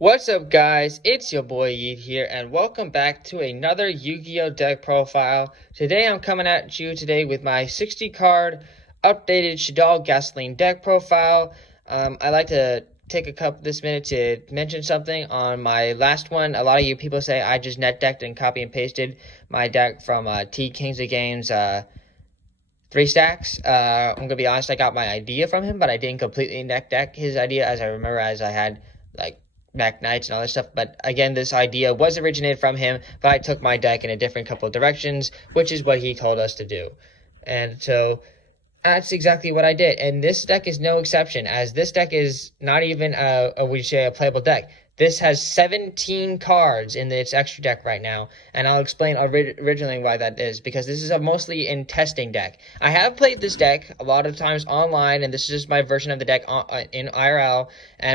What's up, guys? It's your boy Yeet here, and welcome back to another Yu-Gi-Oh! Deck profile. Today I'm coming at you with my 60 card updated Shaddoll Gasoline deck profile. I'd like to take this minute to mention something on my last one. A lot of you people say I just net decked and copy and pasted my deck from T Kings of Games 3 stacks. I'm gonna be honest, I got my idea from him, but I didn't completely net deck his idea, as I had like Mac Knights and all that stuff. But again, this idea was originated from him, but I took my deck in a different couple of directions, which is what he told us to do. And so that's exactly what I did. And this deck is no exception, as this deck is not even a playable deck. This has 17 cards in its extra deck right now, and I'll explain originally why that is, because this is a mostly in testing deck. I have played this deck a lot of times online, and this is just my version of the deck in IRL,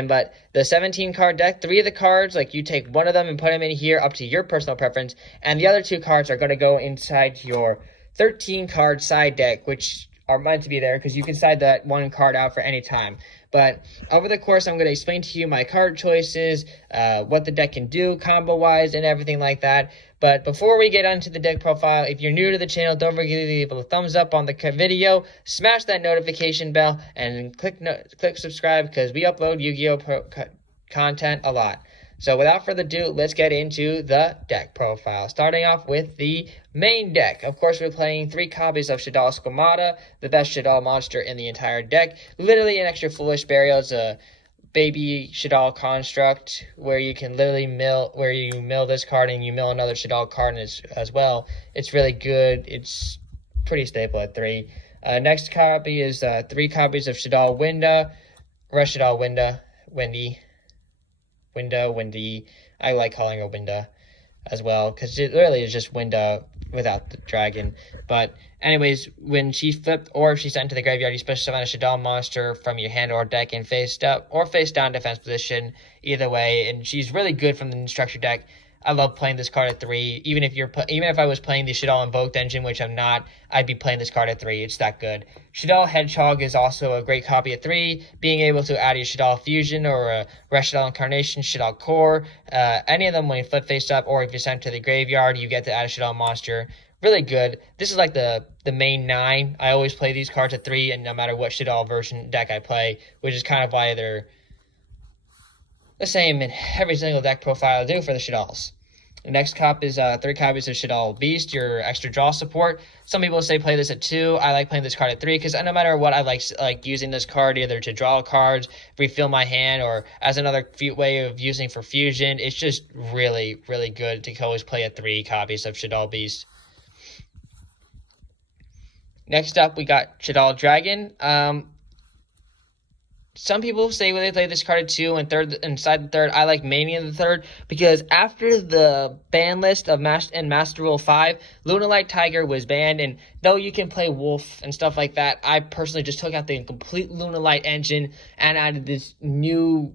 but the 17 card deck, 3 of the cards, like, you take one of them and put them in here up to your personal preference, and the other 2 cards are going to go inside your 13 card side deck, which are meant to be there because you can side that one card out for any time. But over the course, I'm going to explain to you my card choices, what the deck can do combo-wise, and everything like that. But before we get onto the deck profile, if you're new to the channel, don't forget to leave a thumbs up on the video, smash that notification bell, and click subscribe, because we upload Yu-Gi-Oh! Content a lot. So without further ado, let's get into the deck profile. Starting off with the main deck. Of course, we're playing 3 copies of Shaddoll Squamata, the best Shaddoll monster in the entire deck. Literally an extra Foolish Burial. It's a baby Shaddoll construct where you can literally mill this card and you mill another Shaddoll card as well. It's really good. It's pretty stable at 3. Next copy is 3 copies of Shaddoll Shaddoll Windy. I like calling her Winda as well, because it really is just Winda without the dragon. But anyways, when she's flipped or if she's sent to the graveyard, you special summon a Shaddoll monster from your hand or deck in face up or face down defense position, either way. And she's really good from the structure deck. I love playing this card at 3. Even if I was playing the Shaddoll Invoked engine, which I'm not, I'd be playing this card at 3. It's that good. Shaddoll Hedgehog is also a great copy at 3. Being able to add your Shaddoll Fusion or a Shaddoll Incarnation, Shaddoll Core, any of them when you flip face up, or if you're sent to the graveyard, you get to add a Shaddoll monster. Really good. This is like the main 9. I always play these cards at 3, and no matter what Shaddoll version deck I play, which is kind of why they're the same in every single deck profile I do for the Shaddolls. The next cop is 3 copies of Shaddoll Beast, your extra draw support. Some people say play this at 2. I like playing this card at 3 because no matter what, I like using this card either to draw cards, refill my hand, or as another way of using for fusion. It's just really, really good to always play at 3 copies of Shaddoll Beast. Next up, we got Shaddoll Dragon. Some people say when they play this card at 2 and inside the 3rd. I like Mania in the 3rd because after the ban list of Master Rule 5, Lunalight Tiger was banned, and though you can play Wolf and stuff like that, I personally just took out the complete Lunalight engine and added this new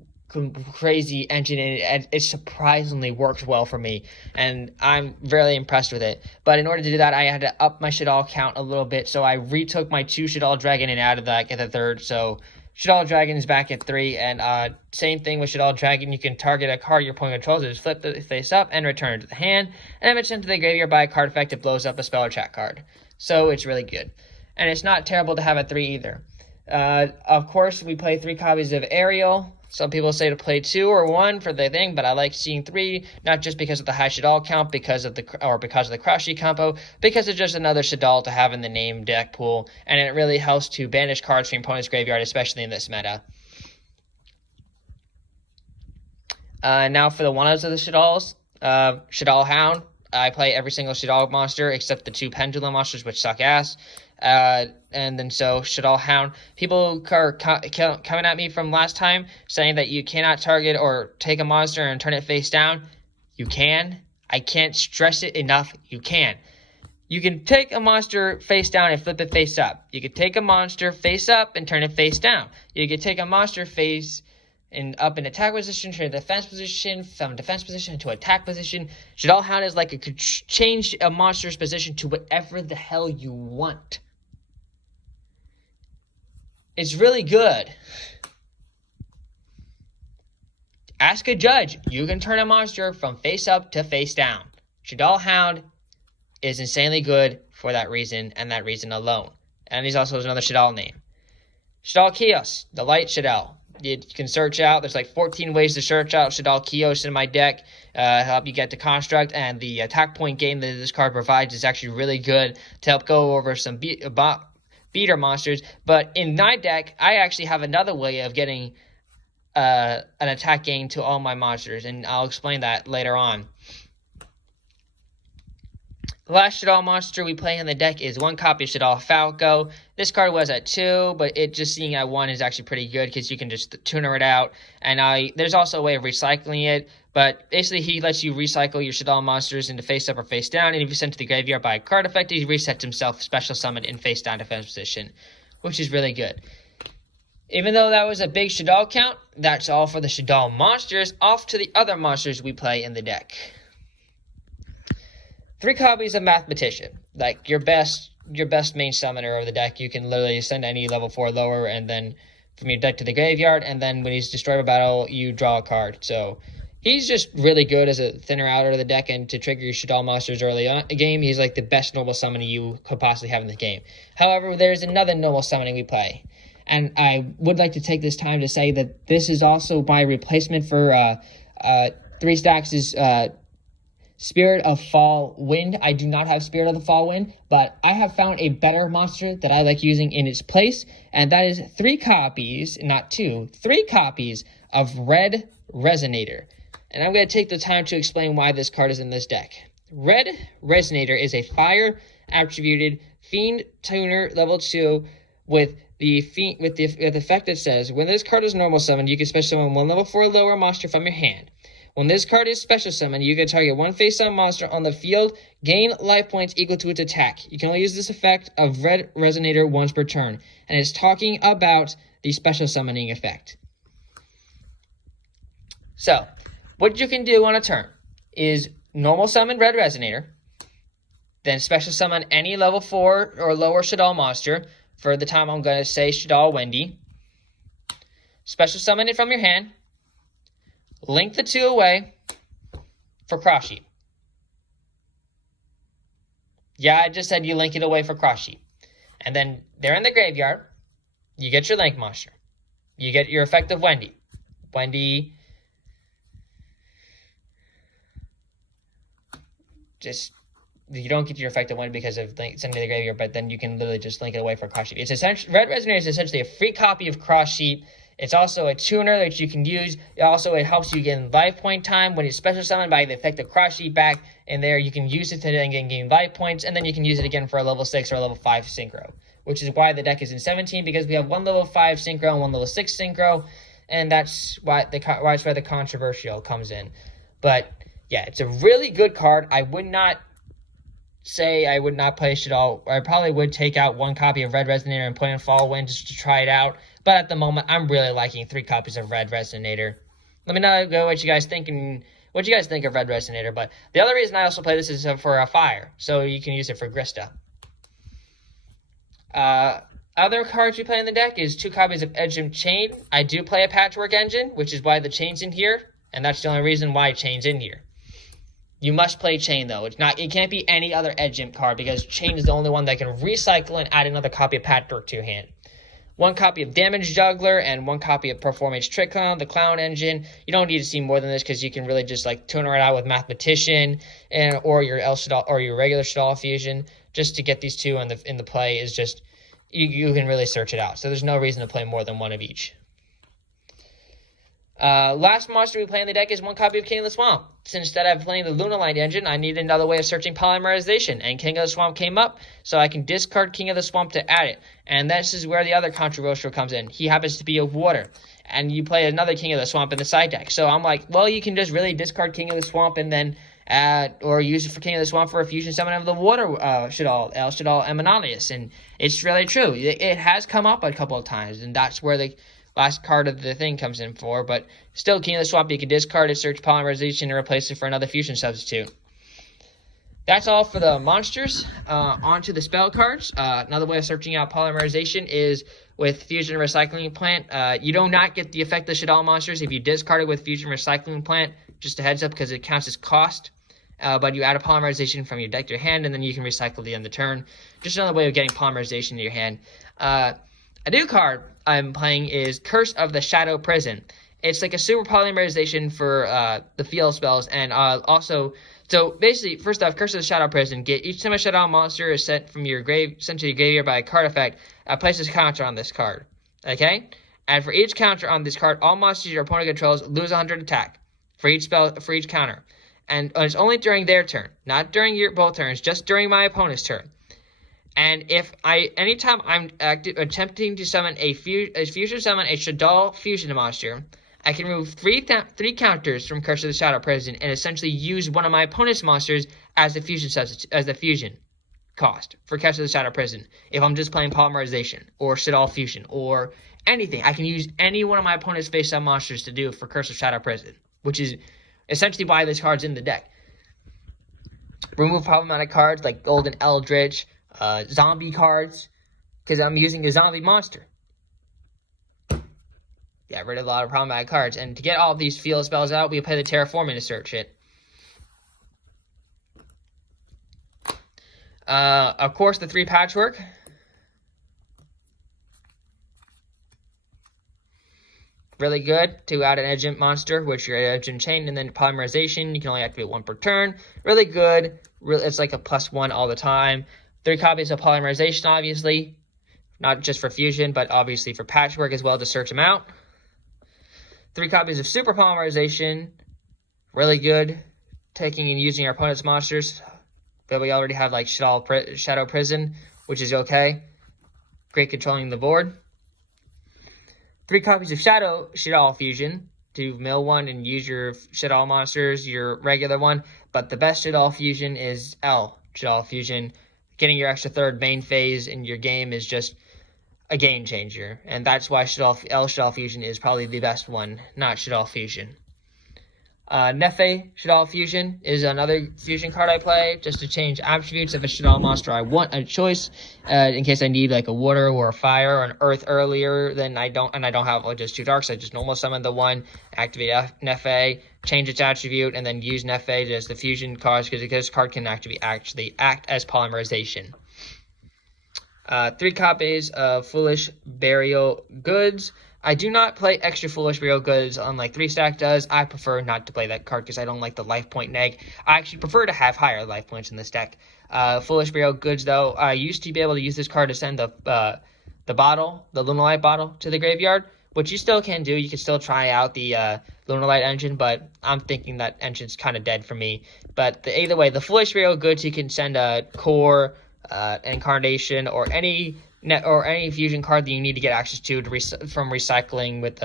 crazy engine, and it surprisingly works well for me, and I'm very impressed with it. But in order to do that, I had to up my Shaddoll count a little bit, so I retook my 2 Shaddoll Dragon and added that at the 3rd, so Shaddoll Dragon is back at 3, and same thing with Shaddoll Dragon. You can target a card your opponent controls, just flip the face up and return it to the hand, and if it's sent to the graveyard by a card effect, it blows up a spell or trap card. So it's really good, and it's not terrible to have at 3 either. Of course, we play 3 copies of Ariel. Some people say to play 2 or 1 for the thing, but I like seeing 3, not just because of the high Shaddoll count, because of the Crashy combo, because it's just another Shaddoll to have in the name deck pool, and it really helps to banish cards from your opponent's graveyard, especially in this meta. Now for the one-ofs of the Shaddolls. Shaddoll Hound. I play every single Shaddoll monster except the 2 Pendulum monsters, which suck ass. And then so Shaddoll Hound. People are coming at me from last time saying that you cannot target or take a monster and turn it face down. You can. I can't stress it enough. You can. You can take a monster face down and flip it face up. You can take a monster face up and turn it face down. You can take a monster face and up in attack position to defense position, from defense position to attack position. Shaddoll Hound is like it could change a monster's position to whatever the hell you want. It's really good. Ask a judge. You can turn a monster from face up to face down. Shaddoll Hound is insanely good for that reason and that reason alone. And he's also another Shaddoll name. Shaddoll Kios, the light Shaddoll. You can search out. There's like 14 ways to search out Shaddoll Kios in my deck. Help you get the construct, and the attack point gain that this card provides is actually really good to help go over some beater monsters. But in my deck, I actually have another way of getting an attack gain to all my monsters, and I'll explain that later on. The last Shaddoll monster we play in the deck is one copy of Shaddoll Falco. This card was at 2, but it just seeing at 1 is actually pretty good because you can just tuner it out. And there's also a way of recycling it, but basically he lets you recycle your Shaddoll monsters into face up or face down, and if you send to the graveyard by a card effect, he resets himself special summon in face down defense position, which is really good. Even though that was a big Shaddoll count, that's all for the Shaddoll monsters. Off to the other monsters we play in the deck. 3 copies of Mathematician, like your best main summoner of the deck. You can literally send any level 4 lower, and then from your deck to the graveyard, and then when he's destroyed by battle, you draw a card. So he's just really good as a thinner outer of the deck, and to trigger your Shaddoll monsters early on in the game, he's like the best normal summoning you could possibly have in the game. However, there's another normal summoning we play, and I would like to take this time to say that this is also my replacement for 3 stacks is Spirit of Fall Wind. I do not have Spirit of the Fall Wind, but I have found a better monster that I like using in its place, and that is 3 copies, not 2, 3 copies of Red Resonator. And I'm going to take the time to explain why this card is in this deck. Red Resonator is a fire attributed Fiend Tuner level 2 with the effect that says, when this card is normal summoned, you can special summon 1 level 4 lower monster from your hand. When this card is special summoned, you can target 1 face-up monster on the field, gain life points equal to its attack. You can only use this effect of Red Resonator once per turn, and it's talking about the special summoning effect. So, what you can do on a turn is normal summon Red Resonator, then special summon any level 4 or lower Shaddoll monster. For the time, I'm going to say Shaddoll Wendy. Special summon it from your hand. Link the 2 away for Cross Sheep. Yeah, I just said you link it away for Cross Sheep. And then they're in the graveyard. You get your link monster. You get your effect of Wendy. Wendy just... You don't get your effect of Wendy because of sending to the graveyard, but then you can literally just link it away for Cross Sheep. It's essentially, Red Resonator is essentially a free copy of Cross Sheep. It's also a tuner that you can use. It helps you gain life point time when it's special summoned by the effect of Cross Sheep back in there. You can use it to then gain life points, and then you can use it again for a level 6 or a level 5 synchro, which is why the deck is in 17, because we have 1 level 5 synchro and 1 level 6 synchro, and that's why the controversial comes in. But yeah, it's a really good card. I would not say I would not play Shaddoll. I probably would take out 1 copy of Red Resonator and put in Fall Wind just to try it out. But at the moment, I'm really liking 3 copies of Red Resonator. Let me know what you guys think of Red Resonator. But the other reason I also play this is for a fire, so you can use it for Grista. Other cards we play in the deck is 2 copies of Edgem Chain. I do play a Patchwork Engine, which is why the Chain's in here, and that's the only reason why Chain's in here. You must play Chain, though. It can't be any other Edgem card, because Chain is the only one that can recycle and add another copy of Patchwork to your hand. 1 copy of Damage Juggler and 1 copy of Performance Trick Clown, the Clown Engine. You don't need to see more than this because you can really just tuner it out with Mathematician or your Shaddoll or your regular Shaddoll fusion. Just to get these 2 in the play is just you can really search it out. So there's no reason to play more than 1 of each. Last monster we play in the deck is 1 copy of King of the Swamp. Since instead of playing the Lunalight engine, I need another way of searching polymerization, and King of the Swamp came up, so I can discard King of the Swamp to add it. And this is where the other controversial comes in. He happens to be a water, and you play another King of the Swamp in the side deck. So I'm like, well, you can just really discard King of the Swamp and then or use it for King of the Swamp for a fusion summon of the water Shaddoll, El Shaddoll Emanalius. And it's really true. It has come up a couple of times, and that's where the last card of the thing comes in for, but still King of the Swamp, you can discard it, search polymerization, and replace it for another fusion substitute. That's all for the monsters. On to the spell cards. Another way of searching out polymerization is with Fusion Recycling Plant. You do not get the effect of Shaddoll monsters if you discard it with Fusion Recycling Plant. Just a heads up, because it counts as cost. But you add a polymerization from your deck to your hand, and then you can recycle the end of the turn. Just another way of getting polymerization in your hand. A new card I'm playing is Curse of the Shadow Prison. It's like a super polymerization for the field spells, and also, so basically, first off, Curse of the Shadow Prison. Get each time a Shaddoll monster is sent to your graveyard by a card effect, places a counter on this card. Okay, and for each counter on this card, all monsters your opponent controls lose 100 attack for each counter. And it's only during their turn, not during both turns, just during my opponent's turn. And anytime I'm attempting to summon a fusion summon a Shaddoll fusion monster, I can remove three counters from Curse of the Shadow Prison and essentially use one of my opponent's monsters as the fusion cost for Curse of the Shadow Prison. If I'm just playing Polymerization or Shaddoll Fusion or anything, I can use any one of my opponent's face-up monsters to do for Curse of Shadow Prison, which is essentially why this card's in the deck. Remove problematic cards like Golden Eldritch, zombie cards, because I'm using a zombie monster. Get rid of a lot of problematic cards. And to get all of these field spells out, we play the Terraforming to search it. Of course, the 3 Patchwork. Really good to add an Agent monster, which your Agent Chain, and then Polymerization. You can only activate 1 per turn. Really good. It's like a +1 all the time. 3 copies of Polymerization, obviously. Not just for Fusion, but obviously for Patchwork as well to search them out. 3 copies of Super Polymerization. Really good. Taking and using your opponent's monsters. But we already have like Shadow Prison, which is okay. Great controlling the board. 3 copies of Shaddoll Fusion to mill 1 and use your Shaddoll monsters, your regular one. But the best Shaddoll Fusion is Shaddoll Fusion. Getting your extra 3rd main phase in your game is just a game changer. And that's why Shaddoll Fusion is probably the best one, not Shaddoll Fusion. Nefe Shaddoll Fusion is another fusion card I play just to change attributes of a Shaddoll monster I want a choice in case I need like a water or a fire or an earth earlier. Then I don't have like just 2 darks. I just normal summon the one, activate Nefe, change its attribute, and then use Nefe as the fusion card because this card can actually act as polymerization. 3 copies of Foolish Burial Goods. I do not play extra Foolish Burial Goods unlike 3-stack does. I prefer not to play that card because I don't like the life point neg. I actually prefer to have higher life points in this deck. Foolish Burial Goods, though, I used to be able to use this card to send the Lunalight bottle, to the graveyard, which you still can do. You can still try out the Lunalight engine, but I'm thinking that engine's kind of dead for me. But either way, the Foolish Burial Goods, you can send a Core, Incarnation, or any fusion card that you need to get access to from recycling with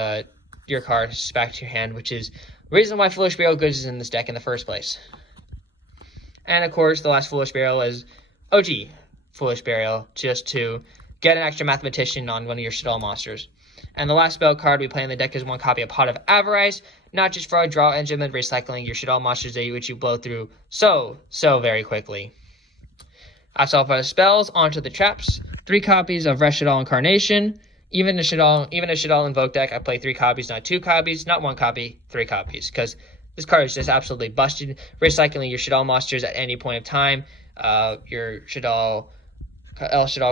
your cards back to your hand, which is the reason why Foolish Burial Goods is in this deck in the first place. And of course, the last Foolish Burial is OG Foolish Burial, just to get an extra Mathematician on one of your Shaddoll monsters. And the last spell card we play in the deck is 1 copy of Pot of Avarice, not just for a draw engine, but recycling your Shaddoll monsters which you blow through so very quickly. That's all for the spells. Onto the traps. 3 copies of Shaddoll Incarnation. Even a Shaddoll Invoke deck, I play 3 copies, not 2 copies, not 1 copy, 3 copies. Because this card is just absolutely busted. Recycling your Shaddoll monsters at any point of time. Your Shaddoll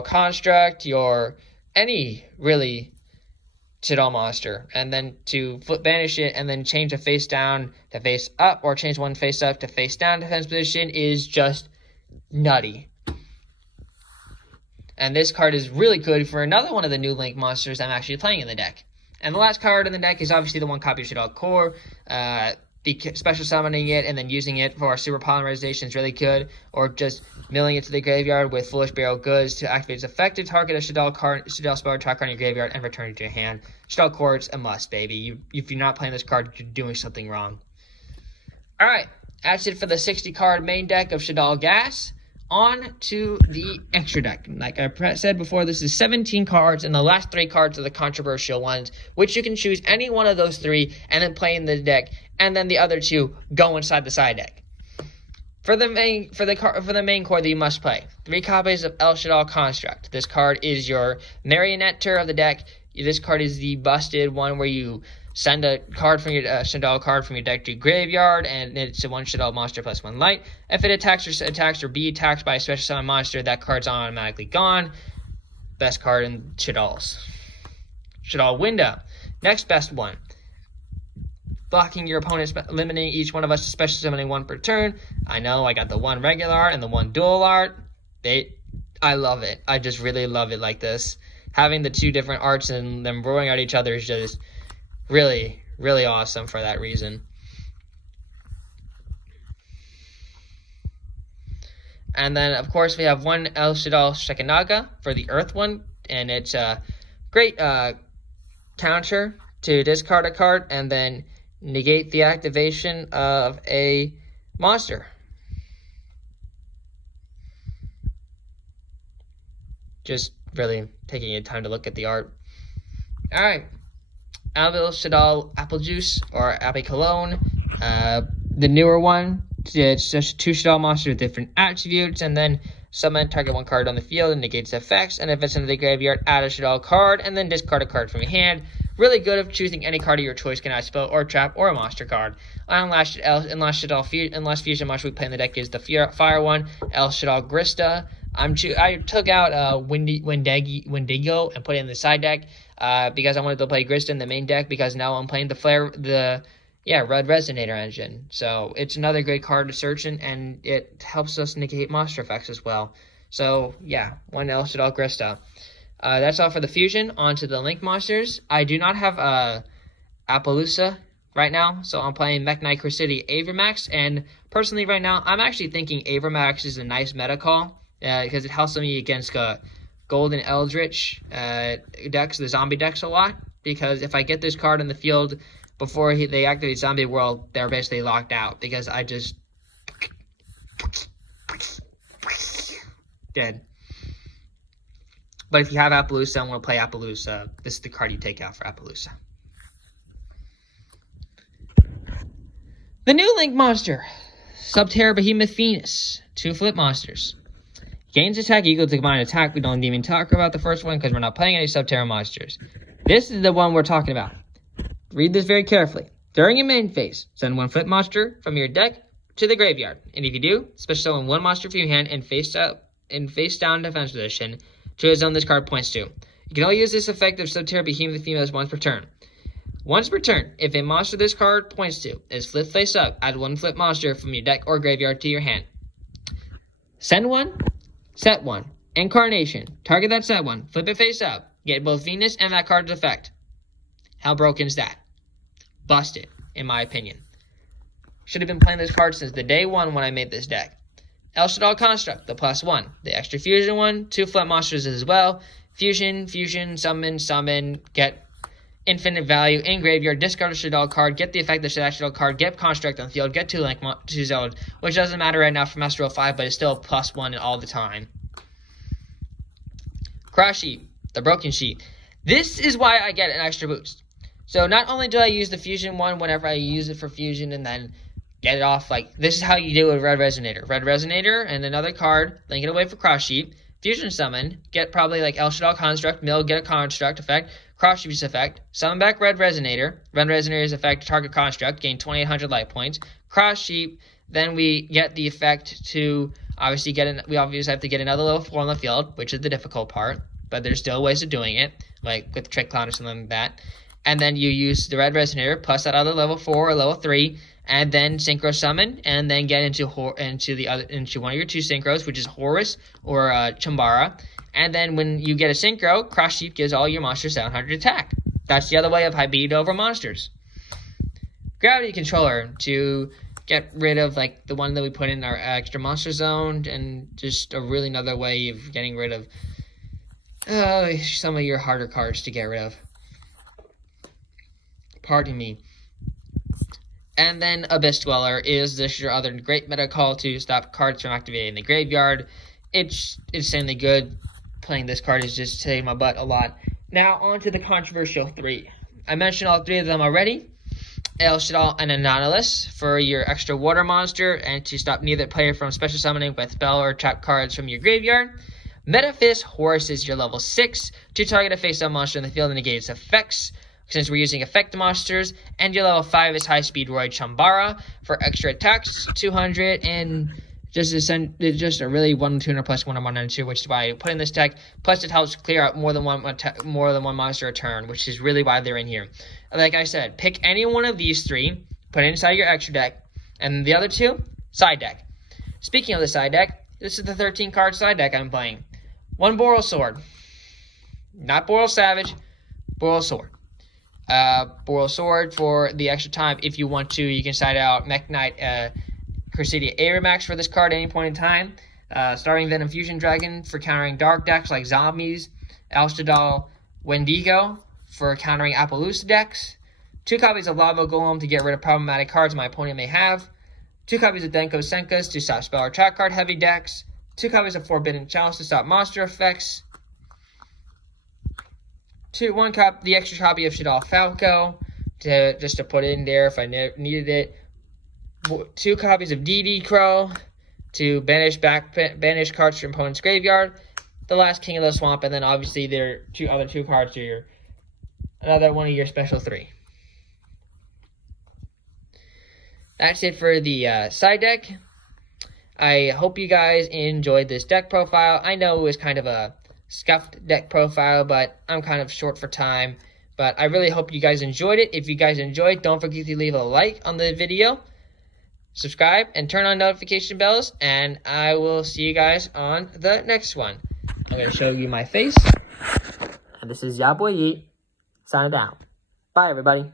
Construct, any really Shaddoll monster. And then to banish it and then change a face down to face up, or change one face up to face down defense position is just nutty. And this card is really good for another one of the new Link monsters I'm actually playing in the deck. And the last card in the deck is obviously the 1 copy of Shaddoll Core. Special summoning it and then using it for Super Polymerization is really good. Or just milling it to the graveyard with Foolish Burial Goods to activate its effective target of Shaddoll spell attack on your graveyard and return it to your hand. Shaddoll Core is a must, baby. If you're not playing this card, you're doing something wrong. Alright, that's it for the 60 card main deck of Shaddoll Gas. On to the extra deck. Like I said before, this is 17 cards, and the last 3 cards are the controversial ones, which you can choose any one of those 3 and then play in the deck, and then the other 2 go inside the side deck. For the main core that you must play, 3 copies of El Shaddoll Construct. This card is your marionetteur of the deck. This card is the busted one where you send a card from your Shaddoll card from your deck to graveyard, and it's a 1 Shaddoll monster plus 1 light. If it attacks or be attacked by a special summon monster, that card's automatically gone. Best card in Shaddolls. Shaddoll Window, next best one. Blocking your opponent, limiting each one of us to special summoning 1 per turn. I know, I got the 1 regular art and the 1 dual art. I love it. I just really love it like this. Having the 2 different arts and them roaring at each other is just really, really awesome for that reason. And then, of course, we have 1 El Shaddoll Shekinaga for the Earth one. And it's a great counter to discard a card and then negate the activation of a monster. Just really taking your time to look at the art. Alright. El Shaddoll Apple Juice or Apple Cologne. The newer one. It's just 2 Shaddoll monsters with different attributes, and then summon target 1 card on the field and negates effects, and if it's in the graveyard, add a Shaddoll card, and then discard a card from your hand. Really good if choosing any card of your choice, can add spell or trap or a monster card. Unless fusion monster we play in the deck is the fire one, El Shaddoll Grista. I took out Wendigo and put it in the side deck because I wanted to play Grista in the main deck, because now I'm playing the Red Resonator engine. So it's another great card to search in, and it helps us negate monster effects as well. So yeah, 1 El Shaddoll Grista. That's all for the fusion. On to the Link monsters. I do not have Appaloosa right now, so I'm playing Mech Knight Crusader Avermax, and personally right now, I'm actually thinking Avermax is a nice meta call, because it helps me against Golden Eldritch decks, the zombie decks a lot, because if I get this card in the field before they activate Zombie World, they're basically locked out, because I just dead. But if you have Appaloosa and want to play Appaloosa, this is the card you take out for Appaloosa. The new Link monster, Subterra Behemoth Venus, 2 flip monsters. Gains attack equal to combined attack. We don't even talk about the first one because we're not playing any Subterra monsters. This is the one we're talking about. Read this very carefully. During your main phase, send 1 flip monster from your deck to the graveyard. And if you do, special summon 1 monster from your hand in face down defense position to a zone this card points to. You can only use this effect of Subterra Behemoth Venus once per turn. Once per turn, if a monster this card points to is flipped face up, add 1 flip monster from your deck or graveyard to your hand. Send 1, set 1. Incarnation. Target that set 1. Flip it face up. Get both Venus and that card's effect. How broken is that? Busted, in my opinion. Should have been playing this card since the day 1 when I made this deck. El Shaddoll Construct, the +1. The extra fusion one, 2 flip monsters as well. Fusion, summon, get infinite value in graveyard, discard a Shaddoll card, get the effect of that Shaddoll card, get Construct on the field, get 2 zones, which doesn't matter right now for Master 5, but it's still a +1 all the time. Crash Sheet, the broken sheet. This is why I get an extra boost. So not only do I use the fusion one whenever I use it for fusion and then get it off, like, this is how you do with Red Resonator. Red Resonator and another card, link it away for Cross Sheet, fusion summon, get probably like El Shaddoll Construct, mill, get a Construct effect, Cross Sheet's effect, summon back Red Resonator, Red Resonator's effect, target Construct, gain 2800 life points, Cross Sheet, then we get the effect to obviously we obviously have to get another level 4 on the field, which is the difficult part, but there's still ways of doing it, like with Trick Clown or something like that. And then you use the Red Resonator plus that other level 4 or level 3, and then synchro summon, and then get into one of your 2 synchros, which is Horus or Chambara. And then when you get a synchro, Cross Sheet gives all your monsters 700 attack. That's the other way of high beat over monsters. Gravity Controller to get rid of like the one that we put in our extra monster zone, and just a really another way of getting rid of some of your harder cards to get rid of. Pardon me. And then Abyss Dweller is your other great meta call to stop cards from activating the graveyard. It's insanely good. Playing this card is just saving my butt a lot. Now on to the controversial 3. I mentioned all 3 of them already. El Shaddoll and Anonymous for your extra water monster and to stop neither player from special summoning with spell or trap cards from your graveyard. Metaphys Horus is your level 6 to target a face-up monster in the field and negate its effects, since we're using effect monsters. And your level 5 is High Speed Roy Chambara for extra attacks, 200, and just a really 1 tuner plus 1 on 1 and 2, which is why I put in this deck. Plus, it helps clear out more than one monster a turn, which is really why they're in here. Like I said, pick any one of these 3, put it inside your extra deck, and the other 2, side deck. Speaking of the side deck, this is the 13-card side deck I'm playing. 1 Boral Sword. Not Boral Savage, Boral Sword. Boral Sword for the extra time. If you want to, you can side out Mech Knight Crusadia Aeramax for this card at any point in time. Starting Venom Fusion Dragon for countering dark decks like Zombies. El Shaddoll Wendigo for countering Appaloosa decks. 2 copies of Lava Golem to get rid of problematic cards my opponent may have. 2 copies of Denko Senkas to stop spell or trap card heavy decks. 2 copies of Forbidden Chalice to stop monster effects. The extra copy of Shaddoll Falco just to put in there if I needed it. 2 copies of DD Crow to banish cards from opponent's graveyard. The last King of the Swamp, and then obviously there are 2 cards to another one of your special 3. That's it for the side deck. I hope you guys enjoyed this deck profile. I know it was kind of a scuffed deck profile, but I'm kind of short for time. But I really hope you guys enjoyed it. If you guys enjoyed, don't forget to leave a like on the video, subscribe, and turn on notification bells. And I will see you guys on the next one. I'm going to show you my face. And this is Ya Boy Yeet, signing out. Bye, everybody.